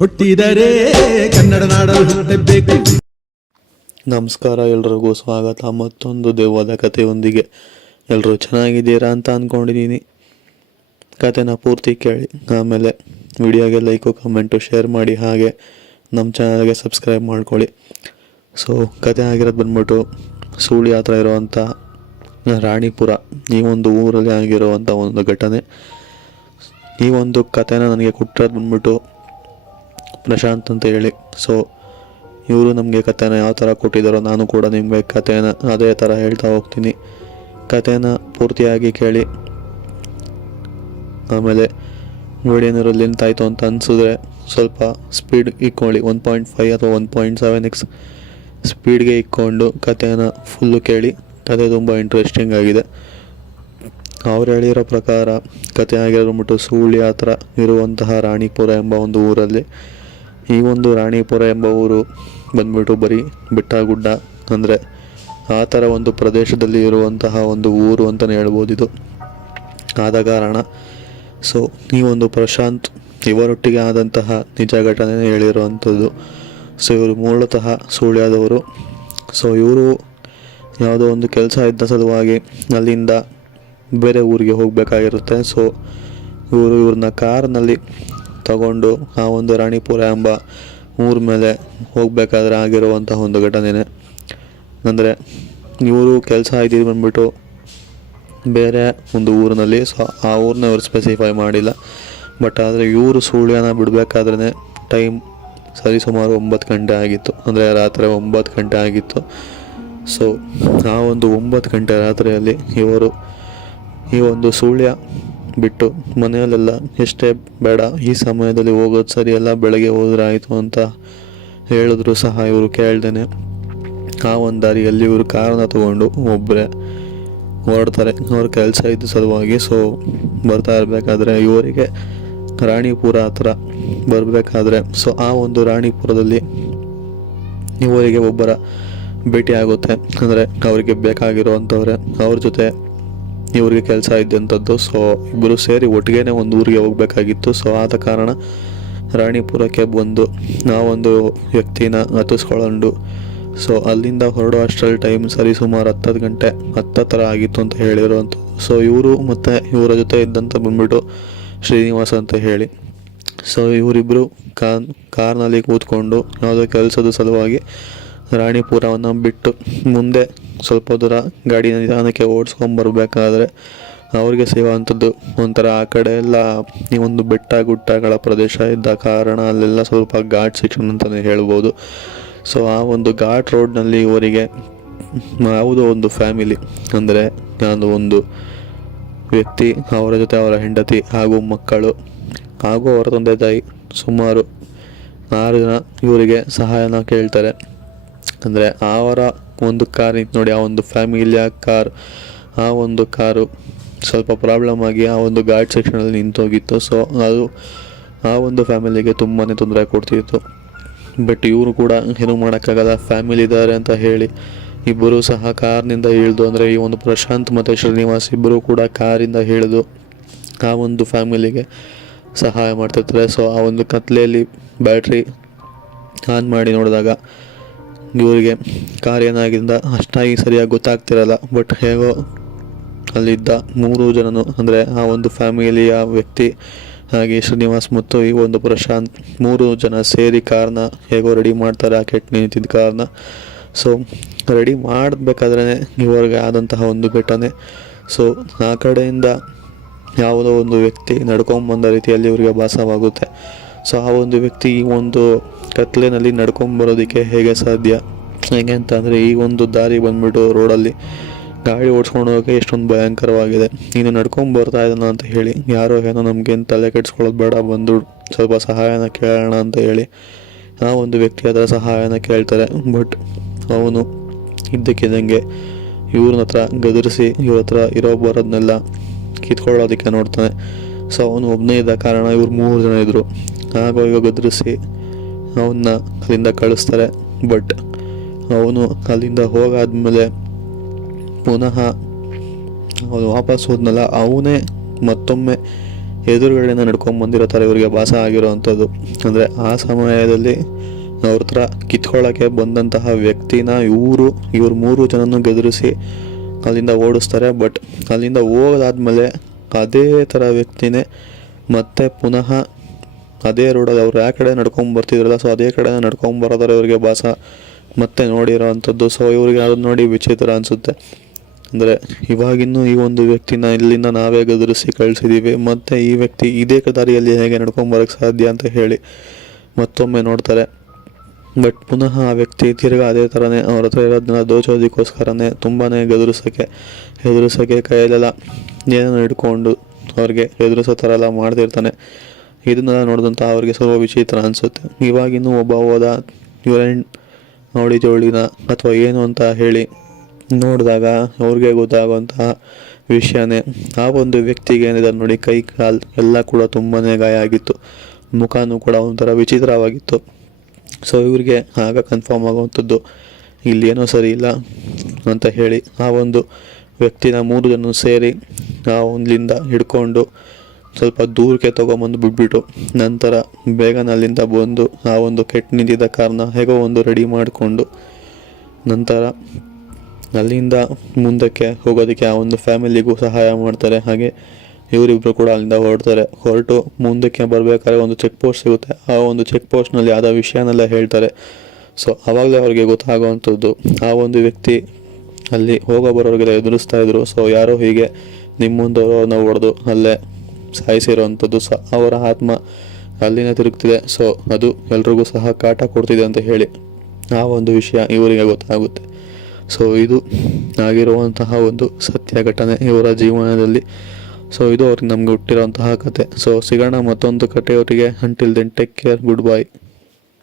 ಹುಟ್ಟಿದರೆ ಕನ್ನಡ ನಾಡಲು ಹುಟ್ಟಬೇಕು. ನಮಸ್ಕಾರ, ಎಲ್ರಿಗೂ ಸ್ವಾಗತ ಮತ್ತೊಂದು ದೆವ್ವದ ಕಥೆಯೊಂದಿಗೆ. ಎಲ್ಲರೂ ಚೆನ್ನಾಗಿದ್ದೀರಾ ಅಂತ ಅಂದ್ಕೊಂಡಿದ್ದೀನಿ. ಕಥೆನ ಪೂರ್ತಿ ಕೇಳಿ, ಆಮೇಲೆ ವಿಡಿಯೋಗೆ ಲೈಕು ಕಮೆಂಟು ಶೇರ್ ಮಾಡಿ, ಹಾಗೆ ನಮ್ಮ ಚಾನಲ್ಗೆ ಸಬ್ಸ್ಕ್ರೈಬ್ ಮಾಡ್ಕೊಳ್ಳಿ. ಸೊ ಕತೆ ಆಗಿರೋದು ಬಂದ್ಬಿಟ್ಟು ಸೂಳಿ ಹತ್ರ ಇರೋವಂಥ ರಾಣಿಪುರ, ಈ ಒಂದು ಊರಲ್ಲಿ ಆಗಿರುವಂಥ ಒಂದು ಘಟನೆ. ಈ ಒಂದು ಕಥೆನ ನನಗೆ ಕೊಟ್ಟಿರೋದು ಬಂದ್ಬಿಟ್ಟು ಪ್ರಶಾಂತ್ ಅಂತ ಹೇಳಿ. ಸೊ ಇವರು ನಮಗೆ ಕಥೆನ ಯಾವ ಥರ ಕೊಟ್ಟಿದ್ದಾರೋ ನಾನು ಕೂಡ ನಿಮಗೆ ಕಥೆನ ಅದೇ ಥರ ಹೇಳ್ತಾ ಹೋಗ್ತೀನಿ. ಕಥೆನ ಪೂರ್ತಿಯಾಗಿ ಕೇಳಿ, ಆಮೇಲೆ ವಿಡಿಯೋನರು ಲೆಂತ್ ಆಯಿತು ಅಂತ ಅನಿಸಿದ್ರೆ ಸ್ವಲ್ಪ ಸ್ಪೀಡ್ ಇಕ್ಕೊಳ್ಳಿ. 1.5 ಅಥವಾ 1.7x ಸ್ಪೀಡ್ಗೆ ಇಕ್ಕೊಂಡು ಕಥೆನ ಫುಲ್ಲು ಕೇಳಿ. ಕಥೆ ತುಂಬ ಇಂಟ್ರೆಸ್ಟಿಂಗ್ ಆಗಿದೆ. ಅವ್ರು ಹೇಳಿರೋ ಪ್ರಕಾರ ಕಥೆ ಆಗಿರೋದ್ಬಿಟ್ಟು ಸೂಳಿ ಹತ್ರ ಇರುವಂತಹ ರಾಣಿಪುರ ಎಂಬ ಒಂದು ಊರಲ್ಲಿ. ಈ ಒಂದು ರಾಣಿಪುರ ಎಂಬ ಊರು ಬಂದ್ಬಿಟ್ಟು ಬರೀ ಬೆಟ್ಟ ಗುಡ್ಡ, ಅಂದರೆ ಆ ಥರ ಒಂದು ಪ್ರದೇಶದಲ್ಲಿ ಇರುವಂತಹ ಒಂದು ಊರು ಅಂತಲೇ ಹೇಳ್ಬೋದು ಇದು. ಆದ ಕಾರಣ ಸೊ ಈ ಒಂದು ಪ್ರಶಾಂತ್ ಇವರೊಟ್ಟಿಗೆ ಆದಂತಹ ನಿಜ ಘಟನೆ ಹೇಳಿರುವಂಥದ್ದು. ಸೊ ಇವರು ಮೂಲತಃ ಸುಳ್ಯದವರು. ಸೊ ಇವರು ಯಾವುದೋ ಒಂದು ಕೆಲಸ ಇದ್ದ ಸಲುವಾಗಿ ಅಲ್ಲಿಂದ ಬೇರೆ ಊರಿಗೆ ಹೋಗಬೇಕಾಗಿರುತ್ತೆ. ಸೊ ಇವ್ರನ್ನ ಕಾರ್ನಲ್ಲಿ ತಗೊಂಡು ಆ ಒಂದು ರಾಣಿಪುರ ಎಂಬ ಊರ ಮೇಲೆ ಹೋಗಬೇಕಾದ್ರೆ ಆಗಿರುವಂತಹ ಒಂದು ಘಟನೆನೇ. ಅಂದರೆ ಇವರು ಕೆಲಸ ಇದ್ದಿದ್ದು ಬಂದ್ಬಿಟ್ಟು ಬೇರೆ ಒಂದು ಊರಿನಲ್ಲಿ. ಸೊ ಆ ಊರನ್ನ ಇವರು ಸ್ಪೆಸಿಫೈ ಮಾಡಿಲ್ಲ. ಬಟ್ ಆದರೆ ಇವರು ಸುಳ್ಯನ ಬಿಡಬೇಕಾದ್ರೆ ಟೈಮ್ ಸರಿಸುಮಾರು 9 ಗಂಟೆ ಆಗಿತ್ತು, ಅಂದರೆ ರಾತ್ರಿ 9 ಗಂಟೆ ಆಗಿತ್ತು. ಸೊ ಆ ಒಂದು 9 ಗಂಟೆ ರಾತ್ರಿಯಲ್ಲಿ ಇವರು ಈ ಒಂದು ಸುಳ್ಯ ಬಿಟ್ಟು ಮನೆಯಲ್ಲೆಲ್ಲ ಎಷ್ಟೇ ಬೇಡ, ಈ ಸಮಯದಲ್ಲಿ ಹೋಗೋದು ಸರಿಯಲ್ಲ, ಬೆಳಗ್ಗೆ ಹೋದ್ರೆ ಆಯಿತು ಅಂತ ಹೇಳಿದ್ರು ಸಹ ಇವರು ಕೇಳ್ದೇನೆ ಆ ಒಂದು ದಾರಿಯಲ್ಲಿ ಇವರು ಕಾರನ್ನ ತಗೊಂಡು ಒಬ್ಬರೇ ಹೊರಡ್ತಾರೆ ಅವ್ರ ಕೆಲಸ ಇದ್ದ ಸಲುವಾಗಿ. ಸೊ ಬರ್ತಾ ಇರಬೇಕಾದ್ರೆ ಇವರಿಗೆ ರಾಣಿಪುರ ಹತ್ರ ಬರಬೇಕಾದ್ರೆ ಸೊ ಆ ಒಂದು ರಾಣಿಪುರದಲ್ಲಿ ಇವರಿಗೆ ಒಬ್ಬರ ಭೇಟಿ ಆಗುತ್ತೆ. ಅಂದರೆ ಅವರಿಗೆ ಬೇಕಾಗಿರುವಂಥವ್ರೆ, ಅವ್ರ ಜೊತೆ ಇವ್ರಿಗೆ ಕೆಲಸ ಇದ್ದಂಥದ್ದು. ಸೊ ಇಬ್ಬರು ಸೇರಿ ಒಟ್ಟಿಗೆ ಒಂದು ಊರಿಗೆ ಹೋಗಬೇಕಾಗಿತ್ತು. ಸೊ ಆದ ಕಾರಣ ರಾಣಿಪುರಕ್ಕೆ ಬಂದು ಆ ಒಂದು ವ್ಯಕ್ತಿನ ಹತ್ತಿಸ್ಕೊಂಡು ಸೊ ಅಲ್ಲಿಂದ ಹೊರಡೋ ಅಷ್ಟರಲ್ಲಿ ಟೈಮ್ ಸರಿಸುಮಾರು 10 ಗಂಟೆ 10 ಥರ ಆಗಿತ್ತು ಅಂತ ಹೇಳಿರುವಂಥದ್ದು. ಸೊ ಇವರು ಮತ್ತು ಇವರ ಜೊತೆ ಇದ್ದಂಥ ಬಂದ್ಬಿಟ್ಟು ಶ್ರೀನಿವಾಸ್ ಅಂತ ಹೇಳಿ. ಸೊ ಇವರಿಬ್ಬರು ಕಾರ್ನಲ್ಲಿ ಕೂತ್ಕೊಂಡು ಯಾವುದೋ ಕೆಲಸದ ಸಲುವಾಗಿ ರಾಣಿಪುರವನ್ನು ಬಿಟ್ಟು ಮುಂದೆ ಸ್ವಲ್ಪ ದೂರ ಗಾಡಿನ ನಿಧಾನಕ್ಕೆ ಓಡಿಸ್ಕೊಂಬರ್ಬೇಕಾದ್ರೆ ಅವ್ರಿಗೆ ಸಿಗುವಂಥದ್ದು ಒಂಥರ ಆ ಕಡೆ ಎಲ್ಲ ಈ ಒಂದು ಬೆಟ್ಟ ಗುಡ್ಡಗಳ ಪ್ರದೇಶ ಇದ್ದ ಕಾರಣ ಅಲ್ಲೆಲ್ಲ ಸ್ವಲ್ಪ ಘಾಟ್ ಸೆಕ್ಷನ್ ಅಂತಲೇ ಹೇಳ್ಬೋದು. ಸೊ ಆ ಒಂದು ಘಾಟ್ ರೋಡ್ನಲ್ಲಿ ಇವರಿಗೆ ಯಾವುದೋ ಒಂದು ಫ್ಯಾಮಿಲಿ, ಅಂದರೆ ಯಾವುದೋ ಒಂದು ವ್ಯಕ್ತಿ, ಅವರ ಜೊತೆ ಅವರ ಹೆಂಡತಿ ಹಾಗೂ ಮಕ್ಕಳು ಹಾಗೂ ಅವರ ತಂದೆ ತಾಯಿ ಸುಮಾರು 6 ಜನ ಇವರಿಗೆ ಸಹಾಯನ ಕೇಳ್ತಾರೆ. ಅಂದರೆ ಅವರ ಒಂದು ಕಾರ್ ನಿಂತು ನೋಡಿ, ಆ ಒಂದು ಫ್ಯಾಮಿಲಿಯ ಕಾರ್, ಆ ಒಂದು ಕಾರು ಸ್ವಲ್ಪ ಪ್ರಾಬ್ಲಮ್ ಆಗಿ ಆ ಒಂದು ಘಾಟ್ ಸೆಕ್ಷನಲ್ಲಿ ನಿಂತೋಗಿತ್ತು. ಸೊ ಅದು ಆ ಒಂದು ಫ್ಯಾಮಿಲಿಗೆ ತುಂಬಾ ತೊಂದರೆ ಕೊಡ್ತಿತ್ತು. ಬಟ್ ಇವರು ಕೂಡ ಏನೂ ಮಾಡೋಕ್ಕಾಗಲ್ಲ, ಫ್ಯಾಮಿಲಿ ಇದ್ದಾರೆ ಅಂತ ಹೇಳಿ ಇಬ್ಬರು ಸಹ ಕಾರ್ನಿಂದ ಇಳಿದು, ಅಂದರೆ ಈ ಒಂದು ಪ್ರಶಾಂತ್ ಮತ್ತು ಶ್ರೀನಿವಾಸ್ ಇಬ್ಬರು ಕೂಡ ಕಾರಿಂದ ಇಳಿದು ಆ ಒಂದು ಫ್ಯಾಮಿಲಿಗೆ ಸಹಾಯ ಮಾಡ್ತಿರ್ತಾರೆ. ಸೊ ಆ ಒಂದು ಕತ್ಲೆಯಲ್ಲಿ ಬ್ಯಾಟ್ರಿ ಆನ್ ಮಾಡಿ ನೋಡಿದಾಗ ಇವರಿಗೆ ಕಾರ್ ಏನಾಗಿದ್ದ ಅಷ್ಟಾಗಿ ಸರಿಯಾಗಿ ಗೊತ್ತಾಗ್ತಿರಲ್ಲ. ಬಟ್ ಹೇಗೋ ಅಲ್ಲಿದ್ದ 3 ಜನನು, ಅಂದರೆ ಆ ಒಂದು ಫ್ಯಾಮಿಲಿಯ ವ್ಯಕ್ತಿ ಹಾಗೆ ಶ್ರೀನಿವಾಸ್ ಮತ್ತು ಈ ಒಂದು ಪ್ರಶಾಂತ್ 3 ಜನ ಸೇರಿ ಕಾರ್ನ ಹೇಗೋ ರೆಡಿ ಮಾಡ್ತಾರೆ, ಆ ಕೆಟ್ಟು ನಿಂತಿದ್ದ ಕಾರ್ನ. ಸೊ ರೆಡಿ ಮಾಡಬೇಕಾದ್ರೆ ಇವರಿಗೆ ಆದಂತಹ ಒಂದು ಘಟನೆ. ಸೊ ಆ ಕಡೆಯಿಂದ ಯಾವುದೋ ಒಂದು ವ್ಯಕ್ತಿ ನಡ್ಕೊಂಬಂದ ರೀತಿಯಲ್ಲಿ ಇವರಿಗೆ ಭಾಸವಾಗುತ್ತೆ. ಸೊ ಆ ಒಂದು ವ್ಯಕ್ತಿ ಈ ಒಂದು ಕತ್ಲೆನಲ್ಲಿ ನಡ್ಕೊಂಬರೋದಕ್ಕೆ ಹೇಗೆ ಸಾಧ್ಯ, ಹೇಗೆ ಅಂತ ಅಂದರೆ ಈ ಒಂದು ದಾರಿ ಬಂದ್ಬಿಟ್ಟು ರೋಡಲ್ಲಿ ಗಾಡಿ ಓಡಿಸ್ಕೊಂಡು ಹೋಗೋಕ್ಕೆ ಎಷ್ಟೊಂದು ಭಯಂಕರವಾಗಿದೆ. ನೀನು ನಡ್ಕೊಂಬರ್ತಾ ಇದ್ದಾನ ಅಂತ ಹೇಳಿ ಯಾರೋ ಏನೋ ನಮಗೇನು ತಲೆ ಕೆಡಿಸ್ಕೊಳ್ಳೋದು ಬೇಡ, ಬಂದು ಸ್ವಲ್ಪ ಸಹಾಯನ ಕೇಳೋಣ ಅಂತ ಹೇಳಿ ಆ ಒಂದು ವ್ಯಕ್ತಿ ಅದರ ಸಹಾಯನ ಕೇಳ್ತಾರೆ. ಬಟ್ ಅವನು ಇದ್ದಕ್ಕಿದ್ದಂಗೆ ಇವ್ರನ್ನ ಹತ್ರ ಗದರಿಸಿ ಇವ್ರ ಹತ್ರ ಇರೋ ಬರೋದನ್ನೆಲ್ಲ ಕಿತ್ಕೊಳ್ಳೋದಕ್ಕೆ ನೋಡ್ತಾನೆ. ಸೊ ಅವನು ಒಬ್ಬನೇ ಇದ್ದ ಕಾರಣ ಇವ್ರು 3 ಜನ ಇದ್ದರು. ಆಗ ಗದರಿಸಿ ಅವನ್ನ ಅಲ್ಲಿಂದ ಕಳಿಸ್ತಾರೆ. ಬಟ್ ಅವನು ಅಲ್ಲಿಂದ ಹೋಗಾದ್ಮೇಲೆ ಪುನಃ ಅವನು ವಾಪಸ್ ಹೋದ್ನಲ್ಲ, ಅವನೇ ಮತ್ತೊಮ್ಮೆ ಎದುರುಗಡೆಯಿಂದ ನಡ್ಕೊಂಡು ಬಂದಿರೋ ಥರ ಇವರಿಗೆ ಭಾಸ ಆಗಿರೋವಂಥದ್ದು. ಅಂದರೆ ಆ ಸಮಯದಲ್ಲಿ ಅವ್ರ ಹತ್ರ ಕಿತ್ಕೊಳ್ಳೋಕ್ಕೆ ಬಂದಂತಹ ವ್ಯಕ್ತಿನ ಇವ್ರು 3 ಜನನೂ ಗೆದರಿಸಿ ಅಲ್ಲಿಂದ ಓಡಿಸ್ತಾರೆ. ಬಟ್ ಅಲ್ಲಿಂದ ಹೋಗೋದಾದ್ಮೇಲೆ ಅದೇ ಥರ ವ್ಯಕ್ತಿನೇ ಮತ್ತೆ ಪುನಃ ಅದೇ ರೋಡಲ್ಲಿ ಅವ್ರು ಯಾವ ಕಡೆ ನಡ್ಕೊಂಡು ಬರ್ತಿದ್ರಲ್ಲ, ಸೊ ಅದೇ ಕಡೆ ನಡ್ಕೊಂಡು ಬರೋದಾರೆ ಇವ್ರಿಗೆ ಭಾಸ ಮತ್ತೆ ನೋಡಿರೋ ಅಂಥದ್ದು. ಸೊ ಇವ್ರಿಗೆ ಅದನ್ನು ನೋಡಿ ವಿಚಿತ್ರ ಅನಿಸುತ್ತೆ. ಅಂದರೆ ಇವಾಗಿನ್ನೂ ಈ ಒಂದು ವ್ಯಕ್ತಿನ ಇಲ್ಲಿಂದ ನಾವೇ ಗದರಿಸಿ ಕಳಿಸಿದ್ದೀವಿ, ಮತ್ತು ಈ ವ್ಯಕ್ತಿ ಇದೇ ದಾರಿಯಲ್ಲಿ ಹೇಗೆ ನಡ್ಕೊಂಬರೋಕ್ಕೆ ಸಾಧ್ಯ ಅಂತ ಹೇಳಿ ಮತ್ತೊಮ್ಮೆ ನೋಡ್ತಾರೆ. ಬಟ್ ಪುನಃ ಆ ವ್ಯಕ್ತಿ ತಿರ್ಗಾ ಅದೇ ಥರನೇ ಅವ್ರ ಹತ್ರ ಇರೋದನ್ನ ದೋಚೋದಕ್ಕೋಸ್ಕರನೇ ತುಂಬಾ ಹೆದರಿಸೋಕ್ಕೆ ಕೈಯಲ್ಲೆಲ್ಲ ಏನೇನೋ ಹಿಡ್ಕೊಂಡು ಅವ್ರಿಗೆ ಹೆದರಿಸೋ ಥರ ಎಲ್ಲ ಮಾಡ್ತಿರ್ತಾನೆ. ಇದನ್ನೆಲ್ಲ ನೋಡಿದಂಥ ಅವ್ರಿಗೆ ಸ್ವಲ್ಪ ವಿಚಿತ್ರ ಅನಿಸುತ್ತೆ. ಇವಾಗಿನ್ನೂ ಒಬ್ಬ ಹೋದ ಇವರೇನು ನೋಡಿ ಜೋಳಿನ ಅಥವಾ ಏನು ಅಂತ ಹೇಳಿ ನೋಡಿದಾಗ ಅವ್ರಿಗೆ ಗೊತ್ತಾಗುವಂತಹ ವಿಷಯನೇ ಆ ಒಂದು ವ್ಯಕ್ತಿಗೆ ಏನಿದೆ ನೋಡಿ, ಕೈ ಕಾಲು ಎಲ್ಲ ಕೂಡ ತುಂಬಾ ಗಾಯ ಆಗಿತ್ತು, ಮುಖನೂ ಕೂಡ ಒಂಥರ ವಿಚಿತ್ರವಾಗಿತ್ತು. ಸೊ ಇವ್ರಿಗೆ ಆಗ ಕನ್ಫರ್ಮ್ ಆಗುವಂಥದ್ದು ಇಲ್ಲಿ ಏನೋ ಸರಿ ಇಲ್ಲ ಅಂತ ಹೇಳಿ ಆ ಒಂದು ವ್ಯಕ್ತಿನ 3 ಜನ ಸೇರಿ ಆ ಒಂದ್ಲಿಂದ ಹಿಡ್ಕೊಂಡು ಸ್ವಲ್ಪ ದೂರಕ್ಕೆ ತೊಗೊಂಬಂದು ಬಿಟ್ಬಿಟ್ಟು ನಂತರ ಬೇಗನೆ ಅಲ್ಲಿಂದ ಬಂದು ಆ ಒಂದು ಕೆಟ್ಟು ನಿಂತಿದ್ದ ಕಾರಣ ಹೇಗೋ ಒಂದು ರೆಡಿ ಮಾಡಿಕೊಂಡು ನಂತರ ಅಲ್ಲಿಂದ ಮುಂದಕ್ಕೆ ಹೋಗೋದಕ್ಕೆ ಆ ಒಂದು ಫ್ಯಾಮಿಲಿಗೂ ಸಹಾಯ ಮಾಡ್ತಾರೆ. ಹಾಗೆ ಇವರಿಬ್ಬರು ಕೂಡ ಅಲ್ಲಿಂದ ಹೊರಟು ಮುಂದಕ್ಕೆ ಬರಬೇಕಾದ್ರೆ ಒಂದು ಚೆಕ್ ಪೋಸ್ಟ್ ಸಿಗುತ್ತೆ. ಆ ಒಂದು ಚೆಕ್ ಪೋಸ್ಟ್ನಲ್ಲಿ ಆದ ವಿಷಯನೆಲ್ಲ ಹೇಳ್ತಾರೆ. ಸೊ ಆವಾಗಲೇ ಅವ್ರಿಗೆ ಗೊತ್ತಾಗುವಂಥದ್ದು ಆ ಒಂದು ವ್ಯಕ್ತಿ ಅಲ್ಲಿ ಬರೋರಿಗೆಲ್ಲ ಎದುರಿಸ್ತಾ ಇದ್ರು. ಸೊ ಯಾರೋ ಹೀಗೆ ನಿಮ್ಮ ಮುಂದವ್ರನ್ನ ಹೊಡೆದು ಅಲ್ಲೇ ಸಾಯಿಸಿರೋವಂಥದ್ದು. ಅವರ ಆತ್ಮ ಅಲ್ಲಿನೇ ತಿರುಗ್ತಿದೆ. ಸೊ ಅದು ಎಲ್ರಿಗೂ ಸಹ ಕಾಟ ಕೊಡ್ತಿದೆ ಅಂತ ಹೇಳಿ ಆ ಒಂದು ವಿಷಯ ಇವರಿಗೆ ಗೊತ್ತಾಗುತ್ತೆ. ಸೊ ಇದು ಆಗಿರುವಂತಹ ಒಂದು ಸತ್ಯ ಘಟನೆ ಇವರ ಜೀವನದಲ್ಲಿ. ಸೊ ಇದು ಅವ್ರಿಗೆ ನಮ್ಗೆ ಹುಟ್ಟಿರೋಂತಹ ಕತೆ. ಸೊ ಸಿಗೋಣ ಮತ್ತೊಂದು ಕಥೆಯವರಿಗೆ. Until then take care, good bye.